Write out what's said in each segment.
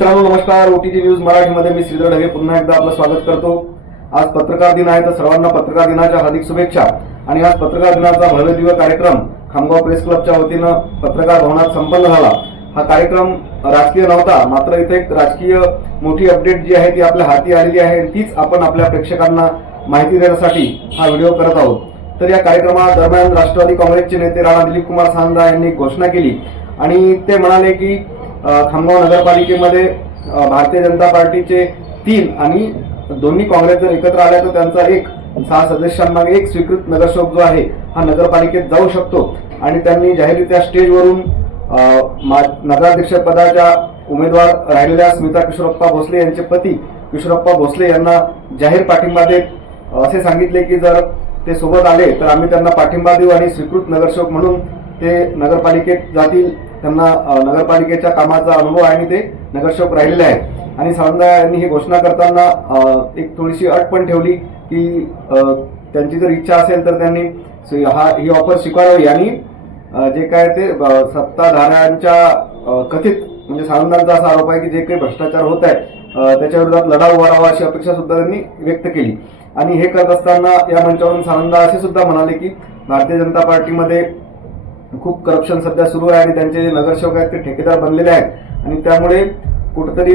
मित्रांनो नमस्कार. OTT news मराठीमध्ये मी श्रीधर ढगे. पुन्हा एकदा आपलं स्वागत करतो. आज पत्रकार दिन आहे तर सर्वांना पत्रकार दिनाच्या हार्दिक शुभेच्छा. आणि आज पत्रकार दिनाचा भव्यदिव्य कार्यक्रम खामगाव प्रेस क्लबच्या वतीनं पत्रकार भवनात संपन्न झाला. हा कार्यक्रम राजकीय नव्हता मात्र इथे एक राजकीय मोठी अपडेट जी आहे ती आपल्या हाती आलेली आहे. तीच आपण आपल्या प्रेक्षकांना माहिती देण्यासाठी हा व्हिडिओ करत आहोत. तर या कार्यक्रमादरम्यान राष्ट्रवादी काँग्रेसचे नेते राणा दिलीप कुमार सांदा यांनी घोषणा केली. आणि ते म्हणाले की खामगाव नगरपालिकेमध्ये भारतीय जनता पार्टीचे तीन आणि दोन्ही काँग्रेस जर एकत्र आल्या तर त्यांचा एक सहा सदस्यांमागे एक स्वीकृत नगरसेवक जो आहे हा नगरपालिकेत जाऊ शकतो. आणि त्यांनी जाहीररित्या स्टेजवरून मा- नगराध्यक्ष पदाच्या उमेदवार राहिलेल्या स्मिता किशोरप्पा भोसले यांचे पती किशोरप्पा भोसले यांना जाहीर पाठिंबा देत असे सांगितले की जर ते सोबत आले तर आम्ही त्यांना पाठिंबा देऊ आणि स्वीकृत नगरसेवक म्हणून ते नगरपालिकेत जातील. त्यांना नगरपालिकेच्या कामाचा अनुभव आहे आणि ते नगरसेवक राहिलेले आहेत. आणि सावंत यांनी ही घोषणा करताना एक थोडीशी अट पण ठेवली की त्यांची जर इच्छा असेल तर त्यांनी हा ही ऑफर स्वीकारावी. आणि जे काय ते सत्ताधाऱ्यांच्या कथित म्हणजे सावंतांचा असा आरोप आहे की जे काही भ्रष्टाचार होत आहे त्याच्या विरोधात लढा उभारावा अशी अपेक्षा सुद्धा त्यांनी व्यक्त केली. आणि हे करत असताना या मंचावरून सानंदा असे सुद्धा म्हणाले की भारतीय जनता पार्टीमध्ये खूप करप्शन सध्या सुरू आहे आणि त्यांचे जे नगरसेवक आहेत ते ठेकेदार बनलेले आहेत. आणि त्यामुळे कुठेतरी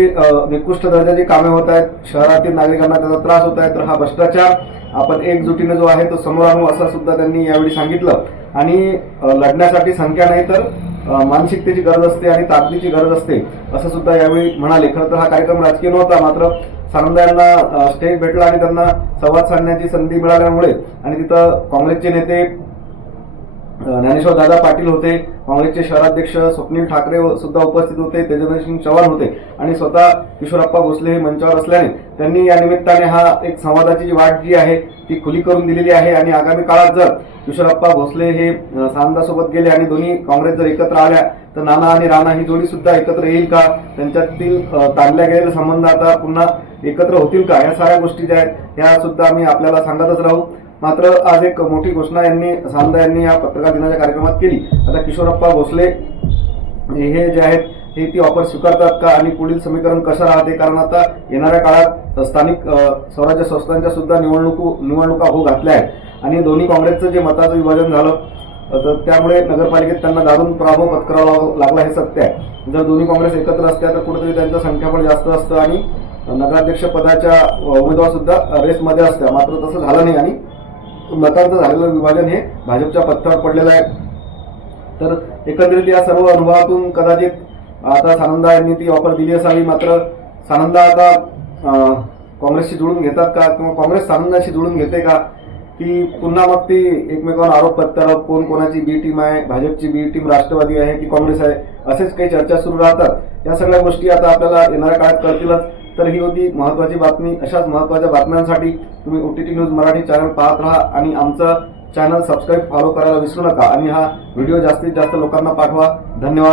निकृष्ट दर्जाची कामे होत आहेत. शहरातील नागरिकांना त्याचा त्रास होत आहे. तर हा भ्रष्टाचार आपण एकजुटीने जो आहे तो समोर आणू असं सुद्धा त्यांनी यावेळी सांगितलं. आणि लढण्यासाठी संख्या नाही तर मानसिकतेची गरज असते आणि ताकदीची गरज असते असं सुद्धा यावेळी म्हणाले. खरं तर हा कार्यक्रम राजकीय नव्हता मात्र सानंदा यांना स्टेज भेटला आणि त्यांना संवाद साधण्याची संधी मिळाल्यामुळे आणि तिथं काँग्रेसचे नेते ज्ञानेश्वर दादा पाटील होते काँग्रेसचे शहराध्यक्ष स्वप्नील ठाकरे सुद्धा उपस्थित होते तेजेंद्र सिंग चव्हाण होते आणि स्वतः किशोरप्पा भोसले हे मंचावर असल्याने त्यांनी या निमित्ताने हा एक संवादाची जी वाट जी आहे ती खुली करून दिलेली आहे आणि आगामी काळात जर किशोरप्पा भोसले हे सांदासोबत गेले आणि दोन्ही काँग्रेस जर एकत्र आल्या तर नाना आणि राणा ही जोडी सुद्धा एकत्र येईल का? त्यांच्यातील ताणल्या गेलेले संबंध आता पुन्हा एकत्र होतील का? या साऱ्या गोष्टी ज्या आहेत ह्या सुद्धा आम्ही आपल्याला सांगतच राहू. मात्र आज एक मोठी घोषणा यांनी सांदा यांनी या पत्रकार दिनाच्या कार्यक्रमात केली. आता किशोरप्पा भोसले हे जे आहेत हे ती ऑफर स्वीकारतात का? आणि पुढील समीकरण कसं राहते? कारण आता येणाऱ्या काळात स्थानिक स्वराज्य संस्थांच्या सुद्धा निवडणूक निवडणुका होऊ घातल्या आहेत. आणि दोन्ही काँग्रेसचं जे मताचं विभाजन झालं तर त्यामुळे नगरपालिकेत त्यांना दारुण पराभव पत्करावा लागला हे सत्य आहे. जर दोन्ही काँग्रेस एकत्र असत्या तर कुठेतरी त्यांचं संख्याबळ जास्त असतं आणि नगराध्यक्ष पदाच्या उमेदवार सुद्धा रेसमध्ये असत्या. मात्र तसं झालं नाही आणि मतांचं झालेलं विभाजन हे भाजपच्या पथ्यावर पडलेलं आहे. तर एकंदरीत या सर्व अनुभवातून कदाचित आता सानंदा यांनी ती ऑफर दिली असावी मात्र सानंदा आता काँग्रेसशी जुळून घेतात का किंवा काँग्रेस सानंदाशी जुळून घेते का? की पुन्हा मग ती एकमेकांवर आरोप प्रत्यारोप कोण कोणाची बी टीम आहे भाजपची बी टीम राष्ट्रवादी आहे की काँग्रेस आहे असेच काही चर्चा सुरू राहतात. या सगळ्या गोष्टी आता आपल्याला येणाऱ्या काळात कळतीलच. तर ही होती महत्वाची बातमी. अशाच महत्त्वाच्या बातम्यांसाठी तुम्ही O T T news Marathi channel पाहत राहा आणि आमचं चॅनल सबस्क्राईब फॉलो करायला विसरू नका आणि हा व्हिडिओ जास्तीत जास्त लोकांना पाठवा. धन्यवाद.